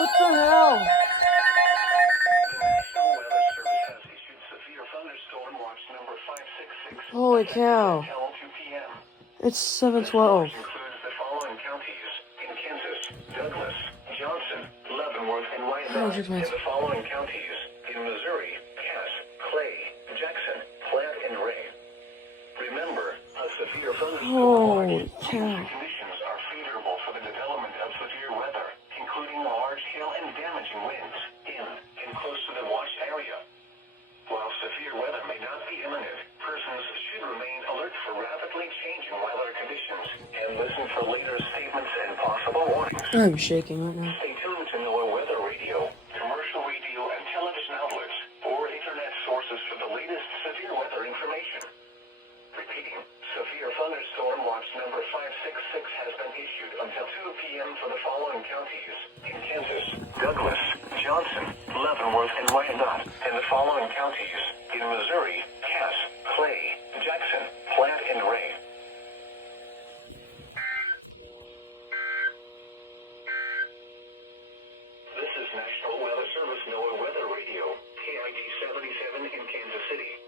What the hell? Holy cow. It's 7:12. Includes the following counties in Kansas: Douglas, Johnson, Leavenworth, and Wyandotte. And the following counties in Missouri: Cass, Clay, Jackson, Platte, and Ray. Remember, a severe thunderstorm Holy cow. conditions are favorable for the development of severe weather, including large hail and damaging winds in and close to the watch area. While severe weather may not be imminent, persons should remain alert for rapidly changing weather conditions and listen for later statements and possible warnings. I'm shaking right now. Stay tuned to NOAA Weather Radio, commercial radio and television outlets, or internet sources for the latest severe weather information. Repeating, severe thunderstorm watch number 566 has been issued until 2 p.m. for the following counties in Kansas: Douglas, Johnson, Leavenworth, and Wyandotte, and the following counties in Missouri: Cass, Clay, Jackson, Platte, and Ray. This is National Weather Service NOAA Weather Radio, KID 77 in Kansas City.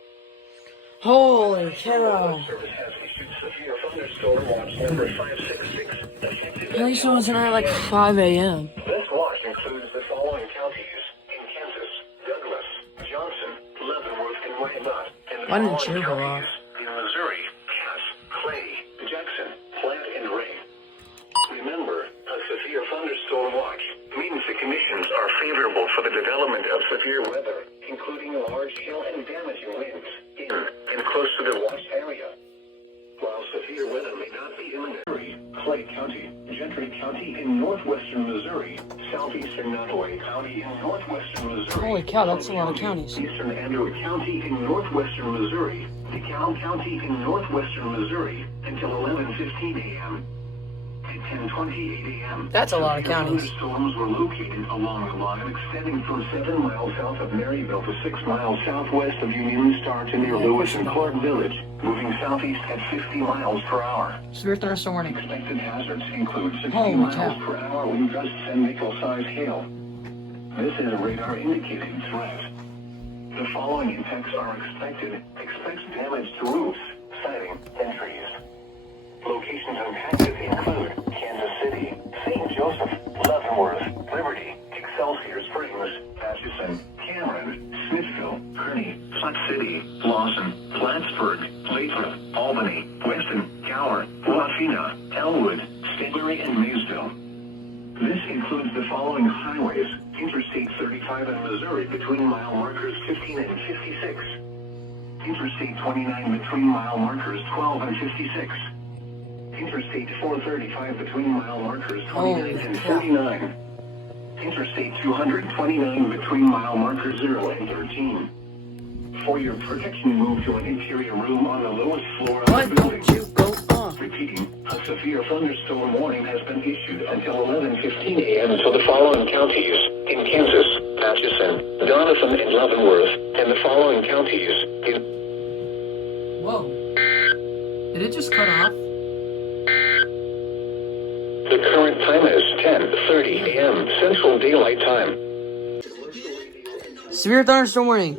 Holy cow. Service has issued severe thunderstorm watch number 566. At least it wasn't at like 5 a.m. This watch includes the following counties in Kansas: Douglas, Johnson, Leavenworth, and Wyandotte, and the Why didn't following you go off? counties in Missouri: Cass, Clay, Jackson, Platte, and Ray. Remember, a severe thunderstorm watch means the conditions are favorable for the development of severe weather, including large hail and damaging winds in and close to the watch area. While severe weather may not be imminent, Clay County, Gentry County in northwestern Missouri, southeastern Nottoway County in northwestern Missouri. Holy cow, that's a lot of counties. Eastern Andrew County in northwestern Missouri, DeKalb County in northwestern Missouri until 11:15 a.m. At 10:28 a.m. That's a lot of counties. Thunderstorms were located along the line extending from 7 miles south of Maryville to 6 miles southwest of Union Star to near Lewis and Clark Village, moving southeast at 50 miles per hour. Severe thunderstorm warning. Expected hazards include 60 Holy miles cow. per hour wind gusts and nickel-sized hail. This is a radar-indicated threat. The following impacts are expected. Expect damage to roofs, siding, and trees. Locations impacted include Kansas City, St. Joseph, Leavenworth, Liberty, Excelsior Springs, Atchison, Cameron, Smithville, Kearney, Platte City, Lawson, Plattsburgh, Lathrop, Albany, Weston, Gower, Waukeena, Elwood, Stabbury, and Maysville. This includes the following highways: Interstate 35 in Missouri between mile markers 15 and 56. Interstate 29 between mile markers 12 and 56. Interstate 435 between mile markers 29 and 49. Interstate 229 between mile markers 0 and 13. For your protection, move to an interior room on the lowest floor of Why the building. don't you go on? Repeating, a severe thunderstorm warning has been issued until 11:15 a.m. for the following counties in Kansas: Atchison, Doniphan, and Leavenworth, and the following counties in... Whoa. Did it just cut off? The current time is 10:30 a.m. Central Daylight Time. Severe thunderstorm warning.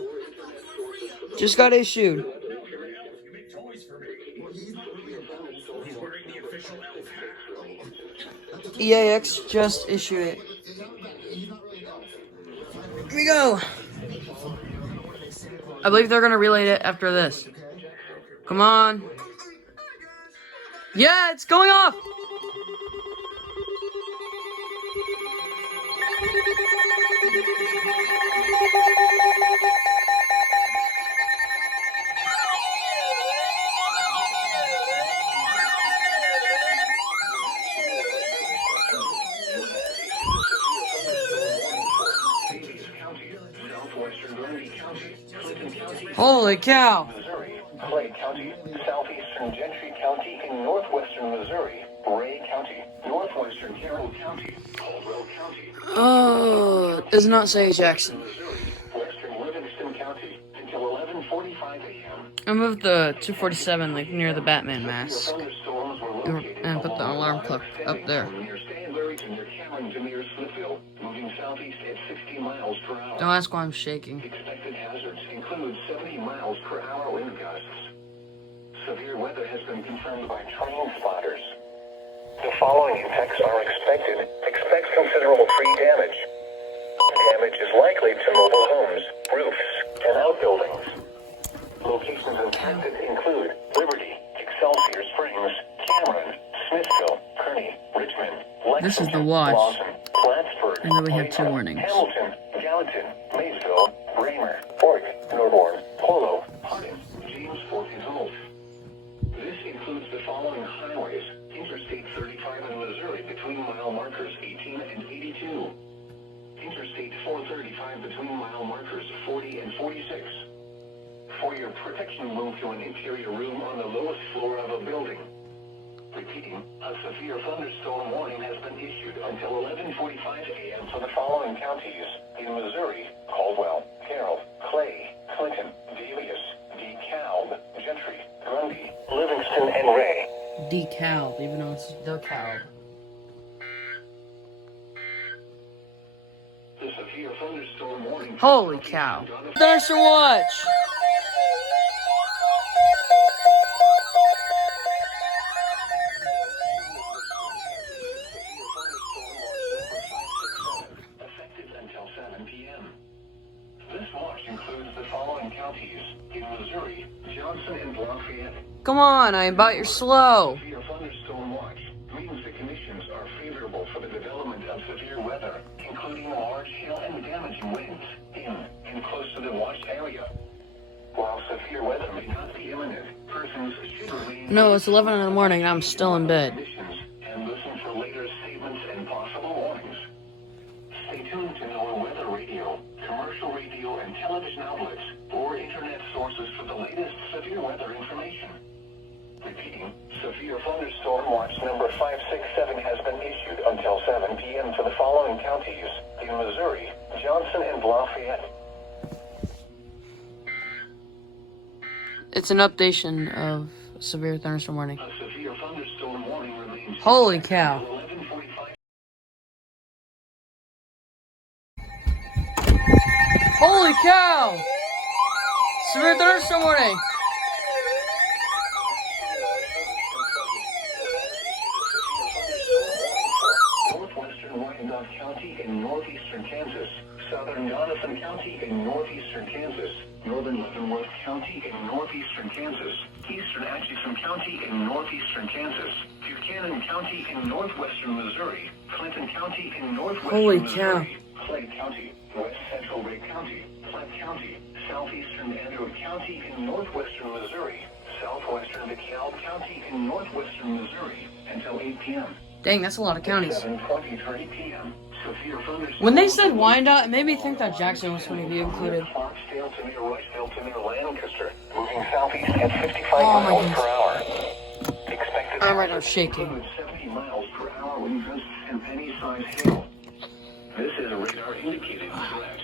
Just got issued. EAX just issued it. Here we go. I believe they're gonna relay it after this. Come on. Yeah, it's going off. Holy cow. Missouri, Clay County, southeastern Gentry County in northwestern Missouri, Ray County, northwestern Carroll County, Caldwell County. Oh, it does not say Jackson. Missouri, western Livingston County until 11:45 a.m. I moved the 247 like near the Batman mask Thunderstorms were located and put the alarm clock up there. near Stanbury Bridge near Cameron to near Smithville, moving southeast at 60 miles per hour. Don't ask why I'm shaking. Expected hazards include 70 miles per hour wind gusts. Severe weather has been confirmed by train spotters. The following impacts are expected. Expect considerable tree damage. Damage is likely to mobile homes, roofs, and outbuildings. Locations impacted include Liberty, Excelsior Springs, Cameron, Smithville, Kearney, Richmond, Lexington, This is the watch. Lawson, Plattsburgh, And then we have 2 warnings. Hamilton, Gallatin, Maysville, Raymer, Fort, Norborn, Polo, Hardin, James Fork, and Holt. This includes the following highways: Interstate 35 in Missouri between mile markers 18 and 82. Interstate 435 between mile markers 40 and 46. For your protection, move to an interior room on the lowest floor of a building. Repeating, a severe thunderstorm warning has been issued until 11:45 a.m. for the following counties in Missouri: Caldwell, Carroll, Clay, Clinton, Daviess, DeKalb, Gentry, Grundy, Livingston, and Ray. DeKalb, even though it's DeKalb. The severe thunderstorm warning. Holy cow. Thunderstorm watch! Effective until 7 p.m. This watch includes the following counties in Missouri: Johnson and Lafayette. Come on, I about you're slow. Severe thunderstorm watch means the conditions are favorable for the development of severe weather, including large hail and damaging winds in and close to the watch area. While severe weather may not be imminent, persons should remain. No, it's 11 in the morning and I'm still in bed. And listen for later statements and possible warnings. Stay tuned to NOAA weather radio, commercial radio and television outlets, or internet sources for the latest severe weather information. Repeating, severe thunderstorm watch number 567 has been issued until 7 p.m. for the following counties in Missouri: Johnson and Lafayette. It's an updation of severe thunderstorm warning. A severe thunderstorm warning remains. Holy cow. 11:45. Holy cow! Severe thunderstorm warning! Northwestern Wyandotte County in northeastern Kansas, southern Jonathan County in northeastern Kansas, northern Leavenworth County in northeastern Kansas, eastern Atchison County in northeastern Kansas, Buchanan County in northwestern Missouri, Clinton County in northwestern Holy Missouri, Clay County, west central Ray County, Platte County, southeastern Andrew County in northwestern Missouri, southwestern DeKalb County in northwestern Missouri, until 8 p.m. Dang, that's a lot of counties. 7:23 p.m. Severe thunderstorm. When they said Wyandotte, it made me think that Jackson was going to be included. Clarksdale to near Rushville to near Lancaster, moving southeast at 55 Oh my miles goodness. per hour. Expected I'm right now hazards shaking. include 70 miles per hour wind gusts and penny-sized hail. This is a radar indicated threat.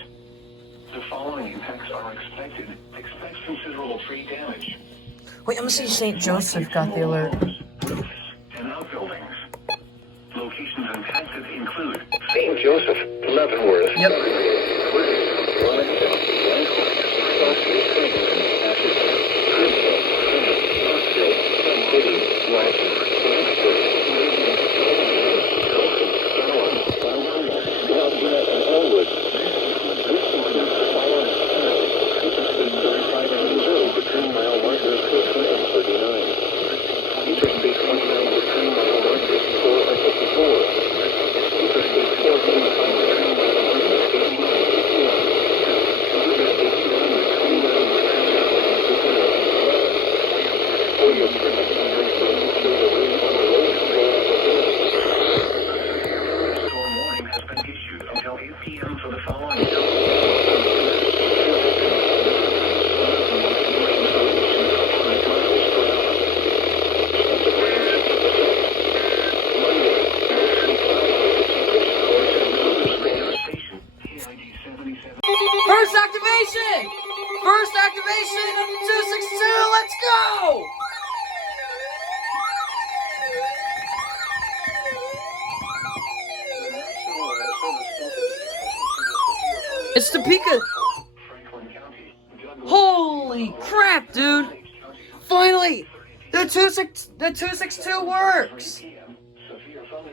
The following impacts are expected. Expect considerable tree damage. Wait, I'm gonna see St. Joseph got the alert. Roofs and outbuildings. Locations impacted include St. Joseph, Leavenworth. Yep. It's Topeka. Holy crap, dude! Finally, the 262 works.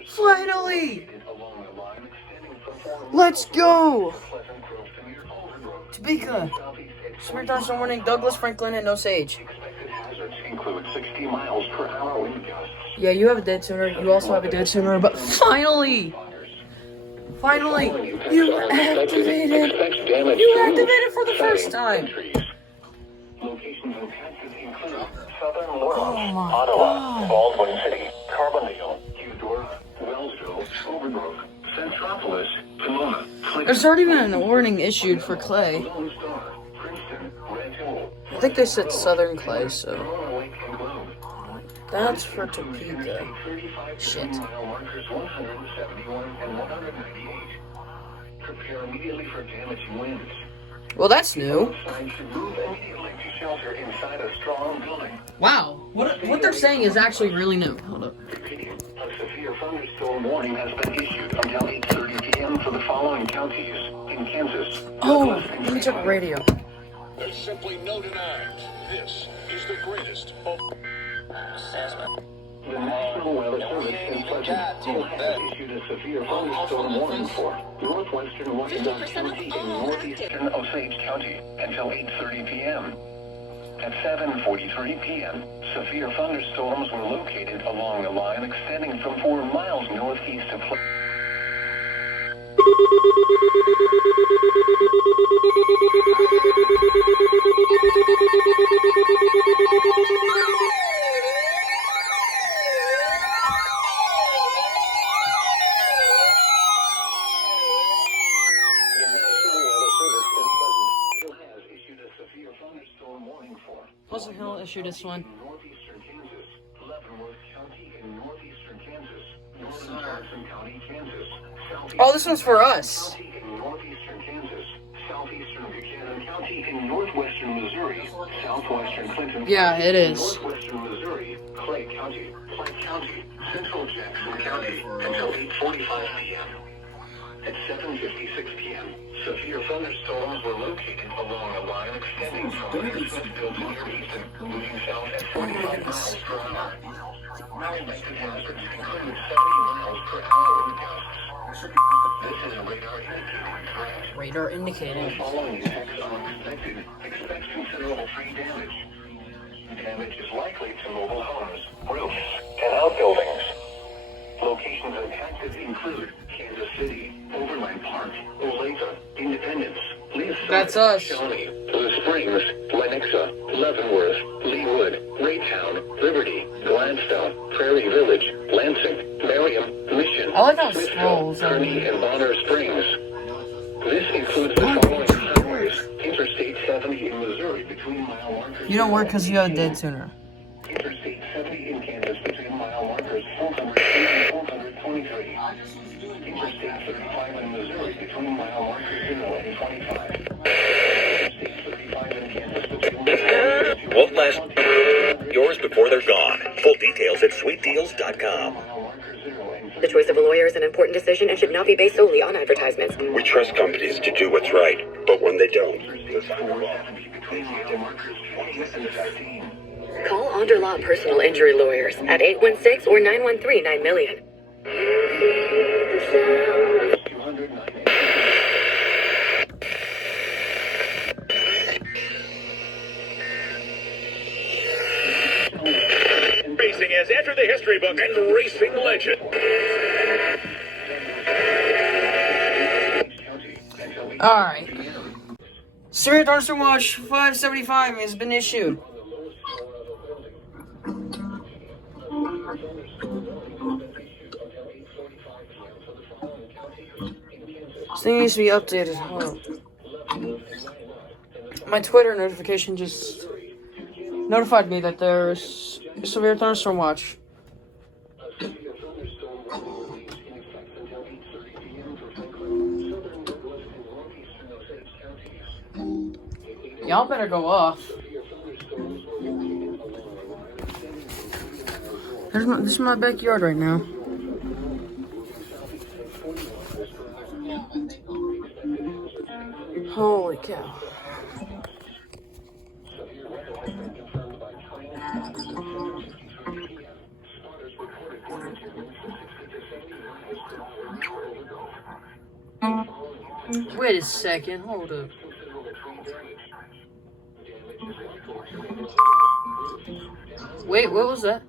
Finally, let's go. Topeka. Severe thunderstorm warning. Douglas, Franklin, and Osage. Include 60 miles per hour wind gusts. Yeah, you have a dead tuner. You also have a dead tuner. But finally, you activated. You activated for the first time. Locations impacted include Southern Oh my Ottawa, God. Baldwin City, Carbondale, Eudora, Wellsville, Overbrook, Centropolis, Pomona, There's already been a warning issued for Clay. Lone Star, Princeton, Red Hill, I think they said Southern Clay, so Pomona Lake and Globe. that's for Topeka. 35 Shit. mile markers 171 and 198. Prepare immediately for damaging winds. Well, that's new. Signs should move immediately to shelter inside a strong building. Wow. What they're saying is actually really new. Hold up. Repeating, a severe thunderstorm warning has been issued until 8:30 p.m. for the following counties in Kansas. Oh, let me check radio. There's simply no denying this is the greatest of The National Weather Service in Pleasant Hill has issued a severe thunderstorm warning for northwestern Washington County and northeastern Osage County until 8:30 p.m. At 7:43 p.m., severe thunderstorms were located along a line extending from 4 miles northeast of Pleasant. Pleasant Hill issued this one. Northeastern Kansas, Leavenworth County in northeastern Kansas, northern Johnson County, Kansas, southeastern Oh, this one's for us. County in northeastern Kansas, southeastern Buchanan County in northwestern Missouri, southwestern Clinton Yeah, County it in is. northwestern Missouri, Clay County, Platte County, central Jackson County until 8:45 p.m. At 7:56 p.m., severe thunderstorms were located along a line extending from Smithville to near Easton, moving south at 45 miles per hour. Expected hazards include 70 miles per hour wind gusts. This is a radar indicating threat. Radar indicated. The following effects are expected. Expect considerable tree damage. Damage is likely to mobile homes, roofs, and outbuildings. Locations impacted include Kansas City, Overland Park, Olathe, Independence, Leaside, That's us. Shawnee, Blue Springs, Lenexa, Leavenworth, Leawood, Raytown, Liberty, Gladstone, Prairie Village, Lansing, Merriam, Mission, I like how it Smithville, scrolls. Kearney, and Bonner Springs. This includes the following highways: Interstate 70 in Missouri between mile markers. You don't work because you have a dead tuner. Interstate 70 in Kansas between mile markers 408 and 423. Interstate 35 in Missouri between mile markers 0 and 25. Interstate 35 in Kansas between mile markers 0 Won't last yours before they're gone. Full details at sweetdeals.com. mile markers 0 and The choice of a lawyer is an important decision and should not be based solely on advertisements. We trust companies to do what's right, but when they don't, they'll find the wrong. 470 between mile markers 20 and 15. Call Onderlaw Personal Injury Lawyers at 816 or 913-9000000. 209. Racing has entered the history book and racing legend. Alright. Severe thunderstorm watch 575 has been issued. This thing needs to be updated. Hold on. My Twitter notification just notified me that there's a severe thunderstorm watch. Y'all better go off. This is my backyard right now. Holy cow. Wait a second, hold up. Wait, what was that?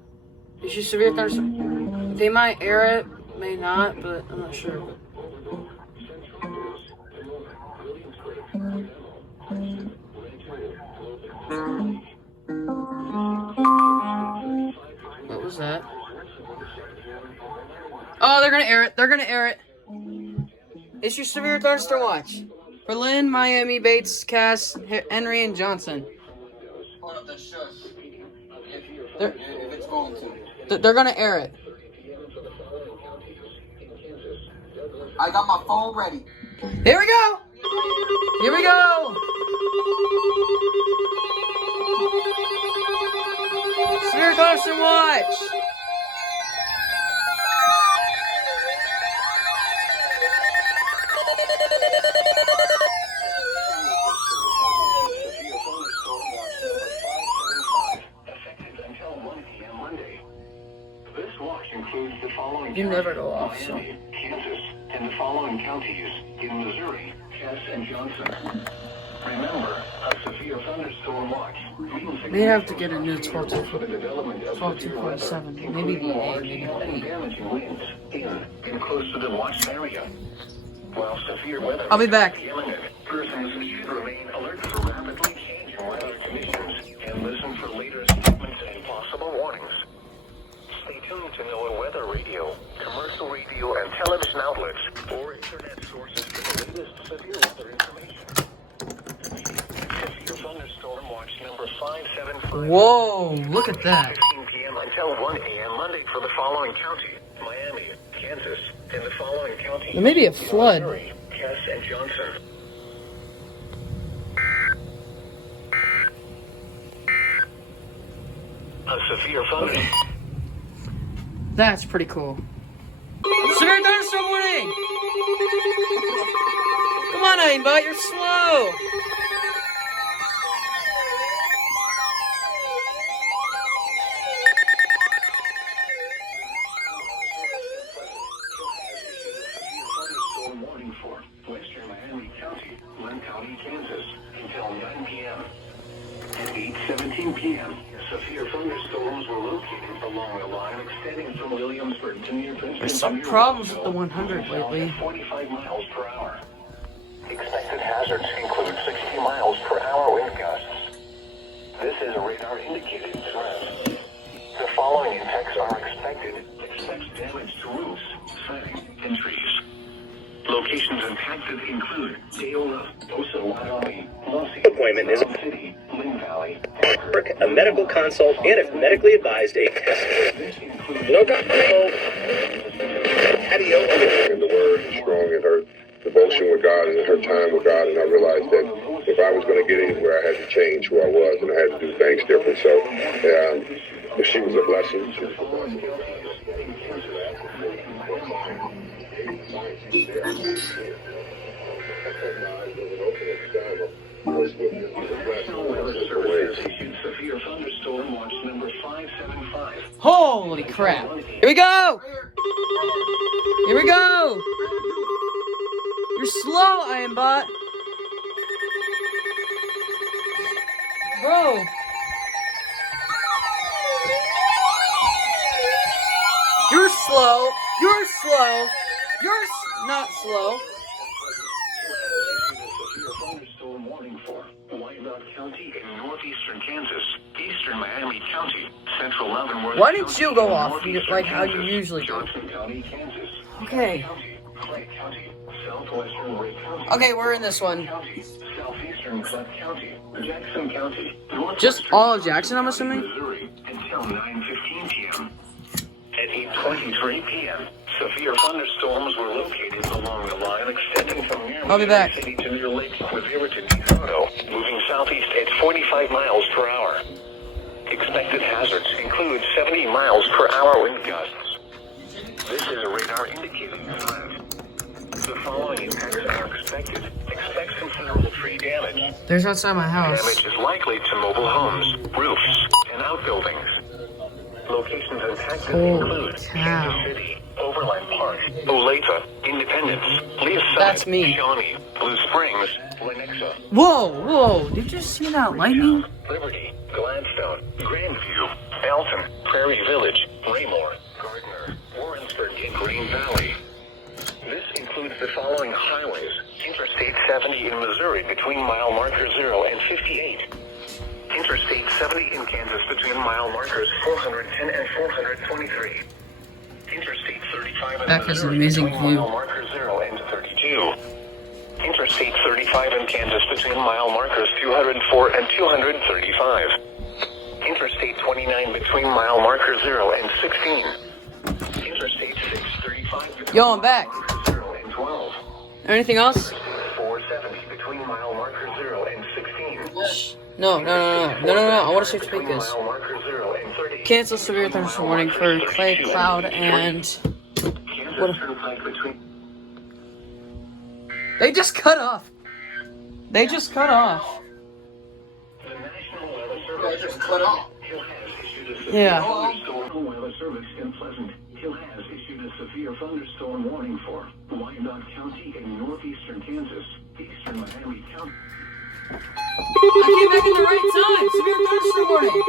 Issue severe thunderstorm. They might air it, may not, but I'm not sure. What was that? Oh, they're gonna air it. They're gonna air it. Issue severe thunderstorm watch. Berlin, Miami, Bates, Cass, Henry, and Johnson. They're gonna air it. I got my phone ready. Here we go. Here we go. Severe thunderstorm watch. You never go off, so. Kansas, and the following counties in Missouri, Cass and Johnson. Remember, a severe thunderstorm watch means They have to get a new 12-247. Maybe the A, maybe the B. damaging winds in close to the watch area. While severe weather I'll be back. is imminent, persons should remain alert for rapidly changing weather conditions and listen for later statements and possible warnings. Stay tuned to NOAA Weather Radio, commercial radio and television outlets, or internet sources for the latest severe weather information. Severe thunderstorm watch number 575. Whoa, look at that. 16 p.m. until 1 a.m. Monday for the following county: Miami, Kansas, and the following county. There may be a flood. Missouri, Cass and Johnson. A severe thunderstorm. That's pretty cool. Severe thunderstorm warning! Come on, Aimbot, you're slow! Warning for western Miami County, Lynn County, Kansas, until 9 p.m. At 8:17 p.m., severe thunderstorms were located along the line extending from Williamsburg to near Princeton. There's some problems with the 100 lately. 45 miles per hour. Expected hazards include 60 miles per hour wind gusts. This is a radar indicated threat. The following impacts are expected. Expect damage to roofs, siding, and trees. Locations impacted include Deola, Osa, Wyoming, Muncie, Appointment is City, Lynn Valley, a medical consult, and if medically advised, a no And the word is strong in her devotion with God and her time with God, and I realized that if I was going to get anywhere, I had to change who I was, and I had to do things different. So, she was a blessing. She was a blessing. Severe thunderstorm watch number 575. Holy crap! Here we go! Here we go! You're slow, Aimbot! Bro! You're slow! You're slow! You're not slow! Severe thunderstorm warning for White County in northeastern Kansas, eastern Miami County, central Leavenworth. Why didn't you go off like how you usually do? Johnson County, Kansas. Okay. Clay County, southwestern Ray County. Okay, we're in this one. County, southeastern Clark County, Jackson County, Just all of Jackson, I'm assuming? Missouri, until 9:15 p.m. At 8:23 p.m., severe thunderstorms were located along the line extending from near I'll be back. City to near Lake Quivira to Colorado, moving southeast at 45 miles per hour. Expected hazards include 70 miles per hour wind gusts. This is a radar indicating threat. The following impacts are expected. Expect considerable tree damage. There's outside my house. Damage is likely to mobile homes, roofs, and outbuildings. Locations impacted include Kansas City, Overland Park, Olathe, Independence, Leaside, That's me. Shawnee, Blue Springs, Lenexa, Whoa! Did you see that lightning? Liberty, Gladstone, Grandview, Alton, Prairie Village, Raymore, Gardner, Warrensburg, and Green Valley. This includes the following highways: Interstate 70 in Missouri between mile marker 0 and 58. Interstate 70 in Kansas between mile markers 410 and 423. Interstate 35 in That is an Missouri amazing between view. mile marker 0 and 32. Interstate 35 in Kansas between mile markers 204 and 235. Interstate 29 between mile marker 0 and 16. Interstate 635 between Yo, I'm back. mile marker 0 and 12. Anything else? 470 between mile marker 0 and 16. No. I want to switch Between speakers. mile marker 0 and 30. Cancel severe thunderstorm warning for Clay Cloud and. What? Turnpike between They just cut off. the National Weather Service. They just cut off. Hill has issued a severe Yeah. thunderstorm. Weather Service in Pleasant Hill has issued a severe thunderstorm warning for Wyandotte County in northeastern Kansas, eastern Miami County. I came back at the right time. Severe thunderstorm warning.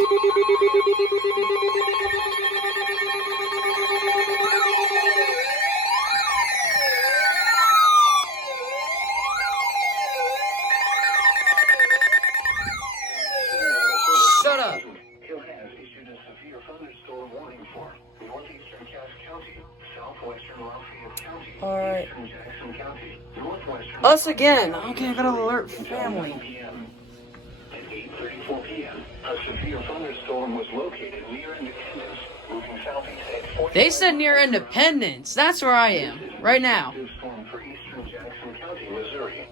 Shut up. Hill has issued a severe thunderstorm warning for northeastern Cass County, southwestern Lafayette County, Alright. eastern Jackson County, northwestern Us again. Okay, I gotta alert family. p.m. At 8:34 p.m., a severe thunderstorm was located near Independence, moving southeast at 40. They said near Independence. That's where I am right now. Storm for eastern Jackson County, Missouri.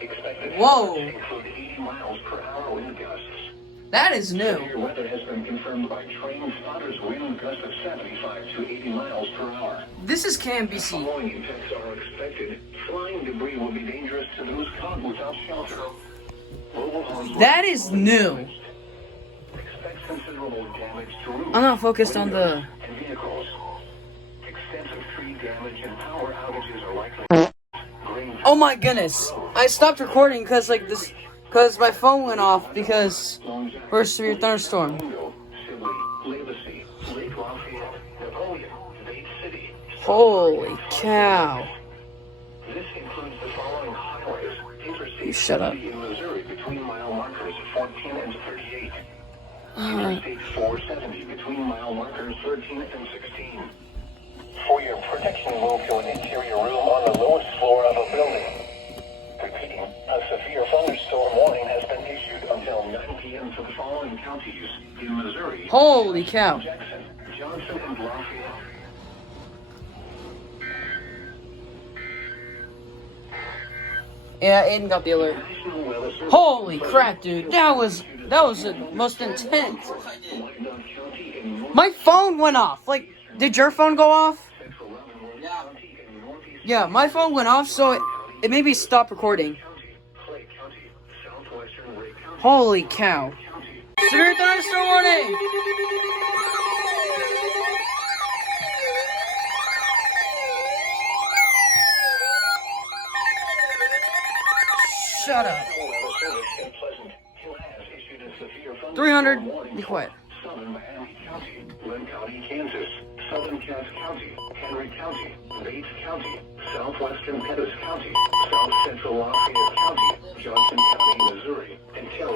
Expected Whoa. winds include 80 miles per hour wind gusts. That is new. Severe weather has been confirmed by train spotters. Wind gusts of 75 to 80 miles per hour. This is KMBC. Following impacts are expected. Flying debris will be dangerous to those caught without shelter. Mobile homes will That be is new. Expect considerable damage to roofs, I'm not focused on the. and vehicles. Extensive tree damage and power outages are likely. Green Oh my goodness! I stopped recording because my phone went off because for a severe thunderstorm. Sibley, Legacy, Lake Lafayette, Napoleon, Dade City. Holy cow! This includes the following highways. Interstate You shut up. 70 in Missouri between mile markers 14 and 38. Interstate 470 between mile markers 13 and 16. For your protection, move to an interior room on the lowest floor of a building. Repeating, a severe thunderstorm warning has been issued until 9 p.m. for the following counties in Missouri. Holy cow! Jackson, Johnson, and Lafayette. Yeah, Aiden got the alert. National Weather Service. Holy crap, dude! That was the most intense. My phone went off. Like, did your phone go off? Yeah, my phone went off, so it made me stop recording. Holy cow! Severe thunderstorm warning! Shut up. 300. Be quiet. Southern Miami County, Lynn County, Kansas, Southern Cass County, Henry County, Bates County, Southwestern Pettis County, South Central Lafayette County, Johnson County, Missouri, until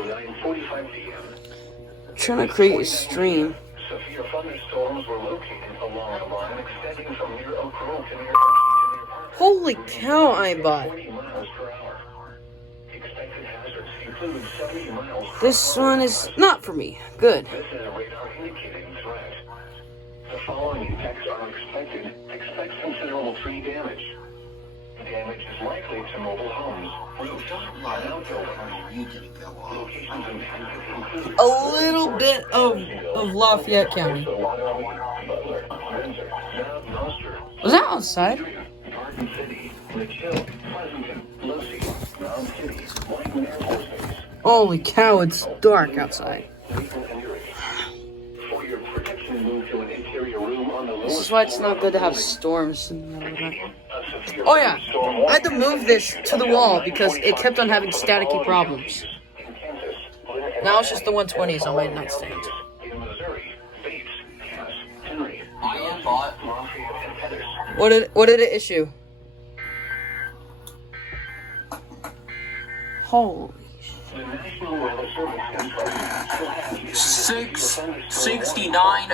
9:45 p.m. Trying to create a stream. Severe thunderstorms were located along a line extending from near Oak Grove to near Archie to near Park. Holy cow, I bought. 40 miles per hour. Expected hazards include 70 miles per This one is not for me. Good. This is a radar indicating threat. The following impacts are expected. Expect considerable tree damage. Damage is likely to mobile homes, roofs, and outbuildings. Locations impacted include A little bit of Lafayette County. Butler, Windsor, Gloucester, Was that outside? Garden City, Ridge Hill, Pleasanton, Lucy, Non-city, Whiteman Air Force Base. Holy cow, it's dark outside. Lethal injuries. For your protection, move to an interior room on the This lower is why it's floor not of good the to have building. storms. And A severe oh yeah, storm I had to move this to the wall because it kept on having staticky problems. in Kansas, Lynn, and Now it's just the 120s on my nightstand. in Missouri, Bates, Cass, Henry, I am bought. Lafayette, and Heathers. What did it issue? Holy. The National Weather Service still has 669